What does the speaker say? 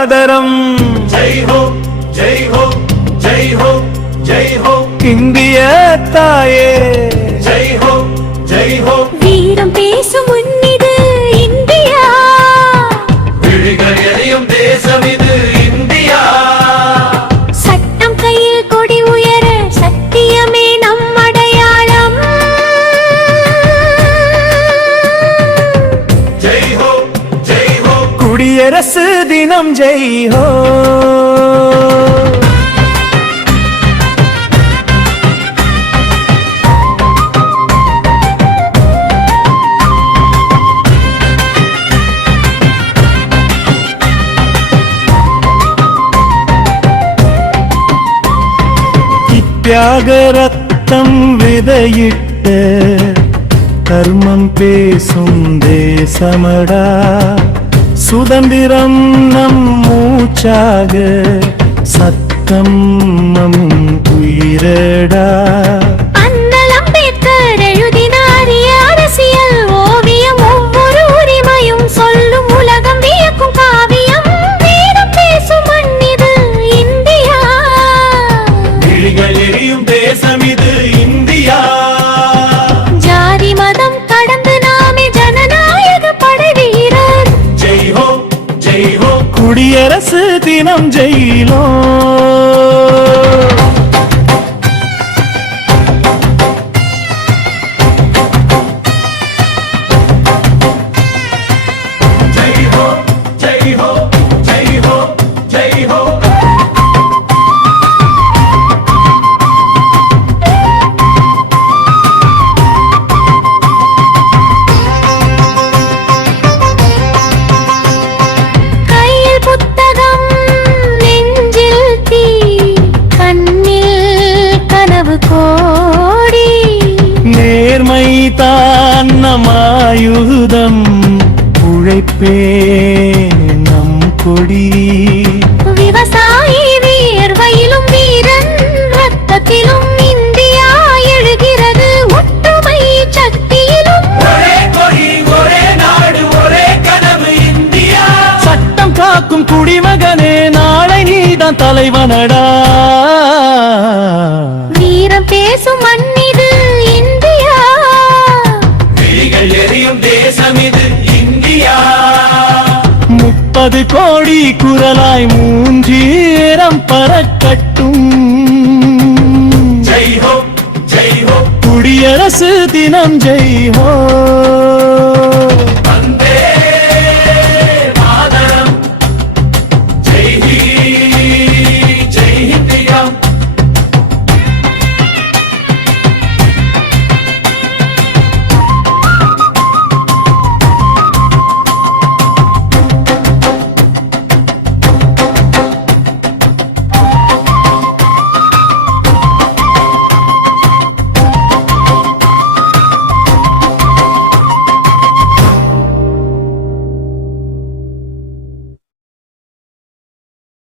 सादरम जय हो जय हो जय हो जय हो इंडिय ताये जय हो जय हो வீரம் பேசும் முன்னிது இந்தியா விழிகள் எரியும் தேசம் இது இந்தியா சட்டம் கையில் கொடி உயர சத்தியமே நம் அடையாளம் ஜெய் ஹோ ஜெய் ஹோ குடியரசு தினம் ஜெய் ஹோ தியாக ரத்தம் விதையிட்ட கர்மம் பேசும் தேசமடா சுதந்திரம் நம் மூச்சாக சத்தம் நம் உயிரடா அண்ணல் அம்பேத்கர் எழுதினார் அரசியல் ஓவியம் ஒவ்வொரு உரிமையும் சொல்லும் உலகம் வியக்கும் காவியம் வீரம் பேசும் மண்ணிது இந்தியா விழிகள் எரியும் தேசம் இது இந்தியா ஜாதி மதம் கடந்து நாமே ஜனநாயக படை வீரர் ஜெய் ஹோ ஜெய் ஹோ குடியரசு தினம் ஜெயிலோ ஜெய் ஹோ ஜெய் ஹோ ஜெய் ஹோ ஜெய் ஹோ கையில் புத்தகம் நெஞ்சில் தீ கண்ணில் கனவு கோடி நேர்மை தான் நம் ஆயுதம் உழைப்பே நம் கொடி விவசாயி வியர்வையிலும் வீரன் ரத்தத்திலும் இந்தியா எழுகிறது ஒற்றுமை சக்தியிலும் ஒரே கொடி ஒரே நாடு ஒரே கனவு இந்தியா சட்டம் காக்கும் குடிமகனே நாளை நீதான் தலைவனடா வீரம் பேசும் மண்ணிது இந்தியா விழிகள் எரியும் தேசம் இது இந்தியா 30 கோடி குரலாய் மூன்றீரம் பறக்கட்டும் ஜெய் ஹோ ஜெய் ஹோ குடியரசு தினம் ஜெய் ஹோ